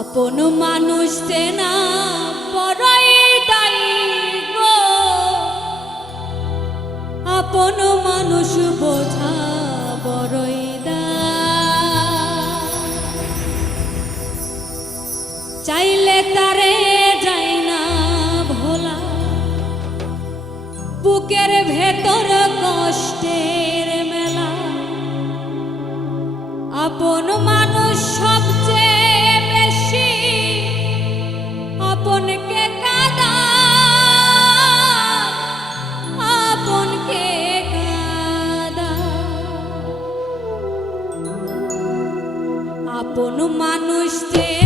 আপন মানুষ না বড়ই দায়ী গো আপন মানুষ বোঝা বড়ই। চাইলে তারে যাই না ভোলা বুকের ভেতর কষ্টের মানুষ যে